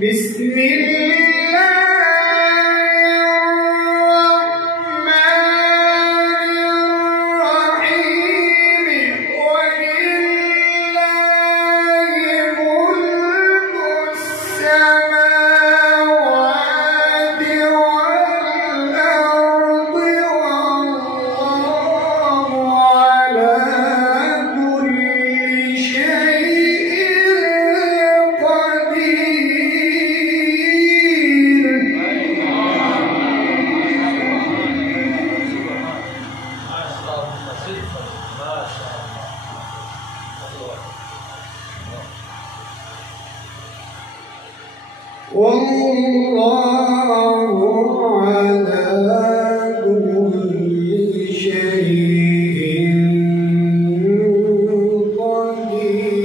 بسم الله الرحمن الرحيم ولله ملك السماوات والأرض والله على كل شيء والله على كل شيء قدير.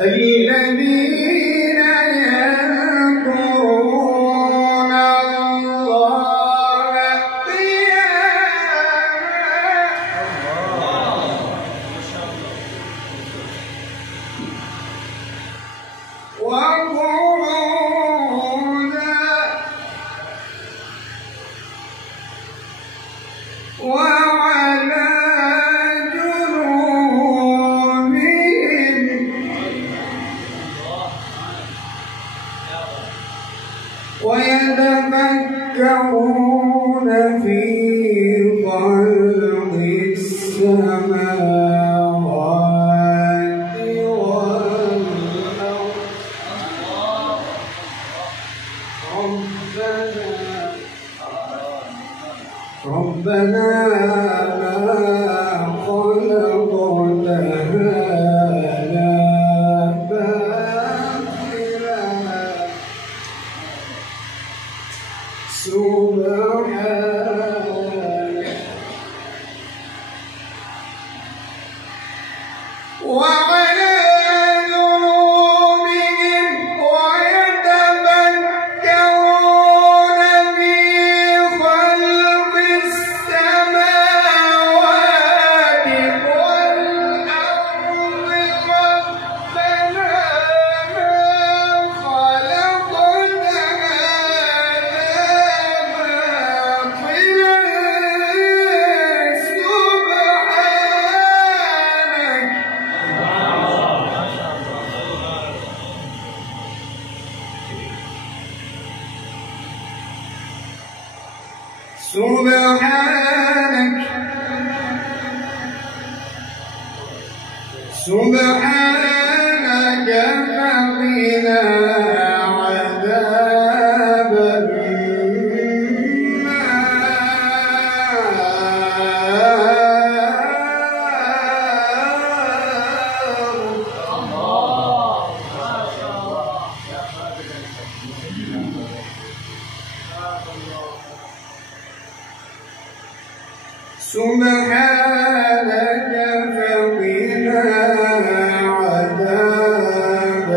الذين يذكرون الله قياما وقعودا وعلى ويتفكرون في خلق السماوات والأرض ربنا ما خلقت هذا باطلا سبحانك وعلى ذنوبهم ويتفكرون في خلق سبحانك فقنا عذاب سبحانك فقنا عذاب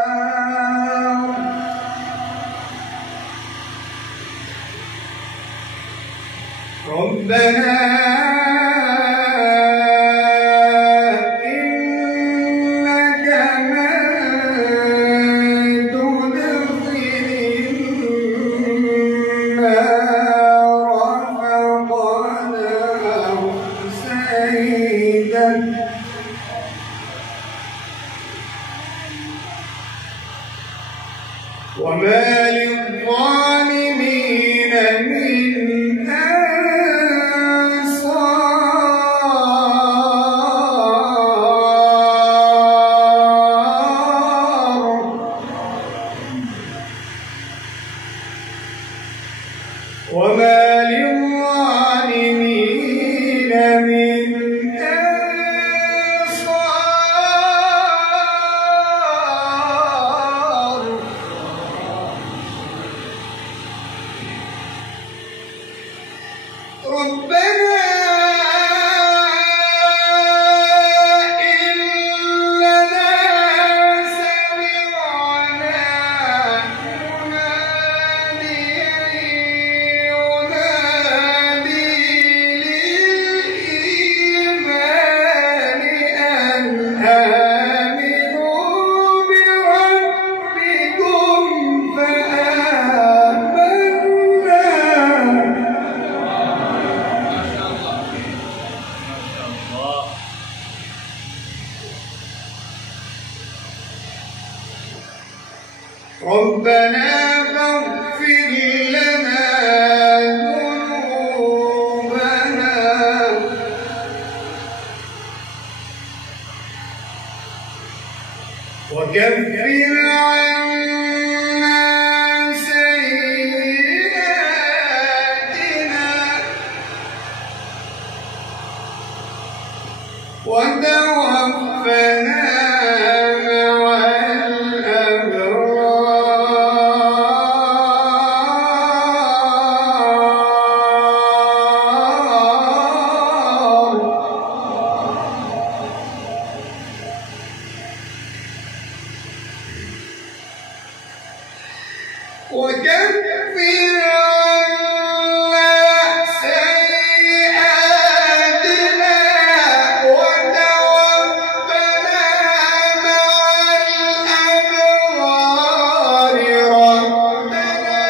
النار ربنا وما للظالمين من أنصار وما للظالمين من ربنا إننا سمعنا مناديا ينادي للإيمان أن آمنوا بربكم فآمنا ربنا فاغفر لنا ذنوبنا وكفر عنا سيئاتنا وتوفنا وكفر عنا سيئاتنا وتوفنا مع الأبرار ربنا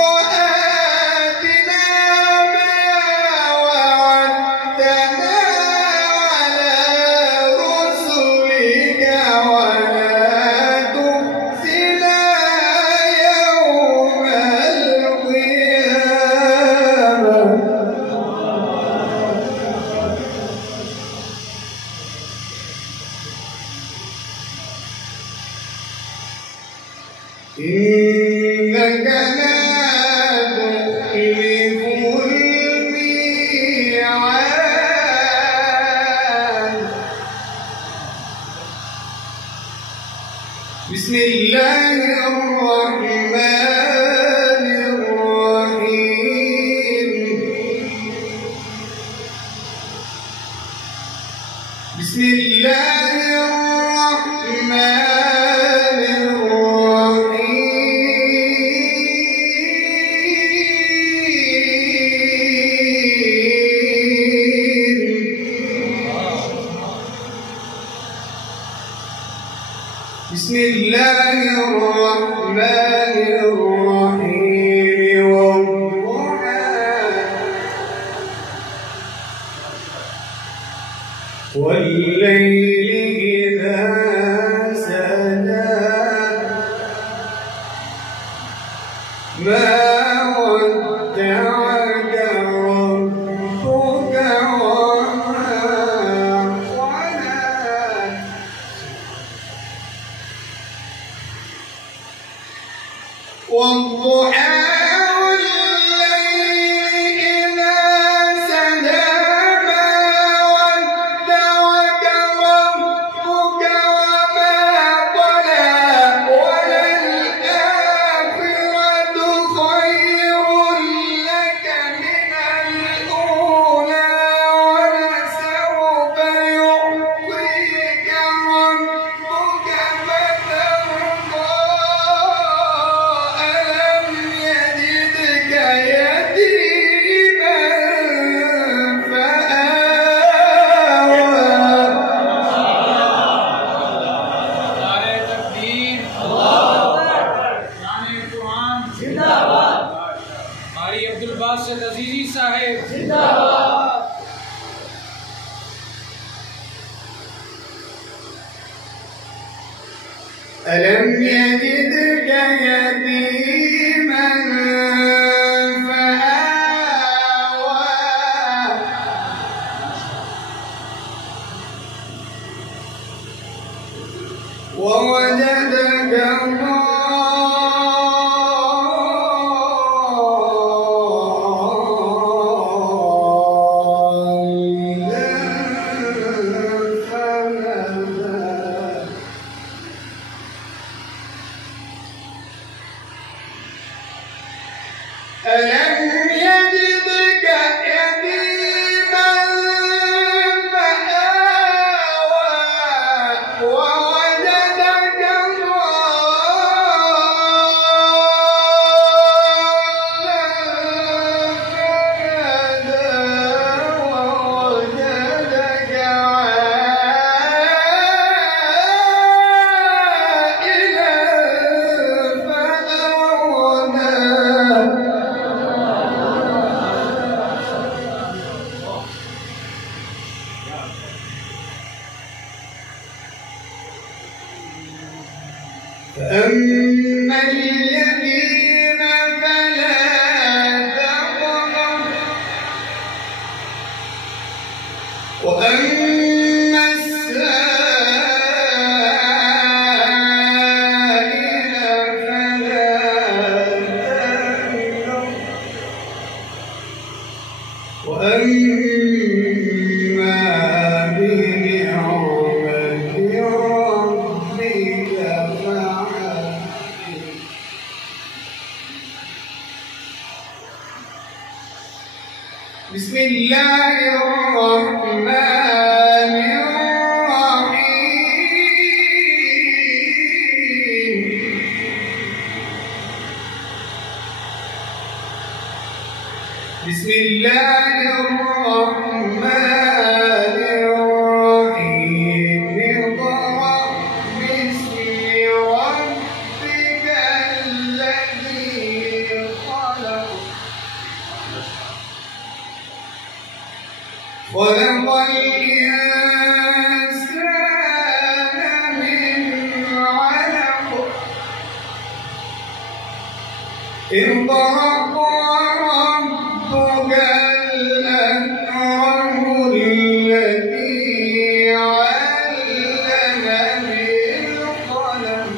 وآتنا ما وعدتنا على رسلك ولا تخزنا يوم القيامة إنك لا تخلف الميعاد بسم الله الرحمن الرحيم بسم الله الرحمن بسم الله الرحمن الرحيم والليل إذا سجى ودعك ربك والضحى والليل إذا سجى ما ودعك ربك وما قلى وللآخرة خير لك من الأولى ولسوف يعطيك ربك فترضى अजीजी साहेब जिंदाबाद। ألم يجدك يتيما فآوى ووجدك ألم يجدك يتيما فآوى ووجدك ووجدك عائلا فأغنى فأما اليتيم فلا تقهر وأما السائل فلا تنهر وأما بنعمة ربك بسم الله الرحمن الرحيم بسم الله الرحمن الرحيم اقرأ باسم ربك الذي خلق خلق الإنسان من علق اقرأ وربك الأكرم الذي علم بالقلم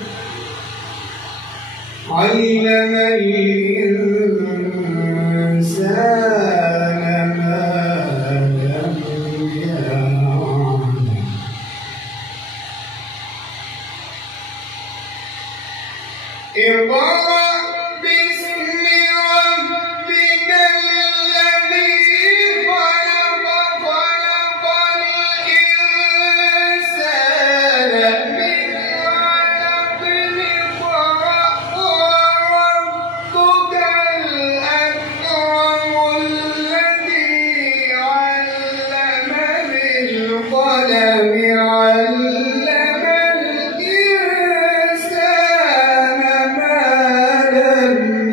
علم الإنسان اقرأ باسم ربك الذي خلق خلق الإنسان من علق اقرأ وربك الأكرم الذي علم بالقلم علم الإنسان ما لم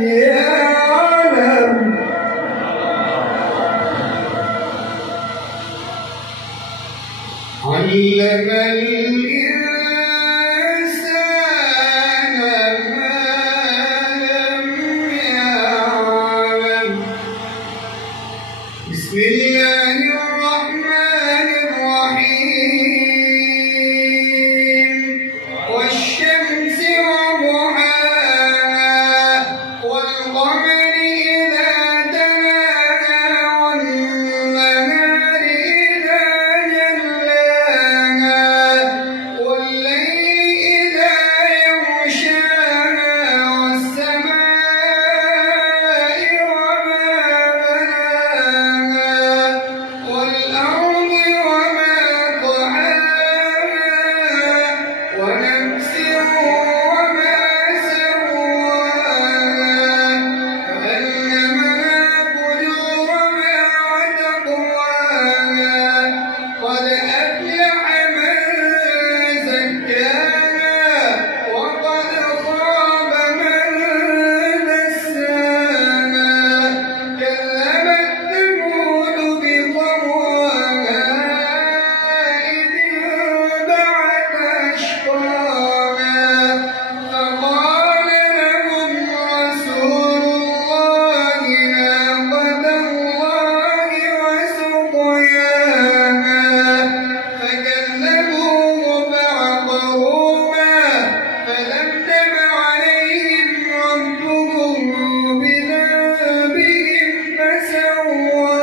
هو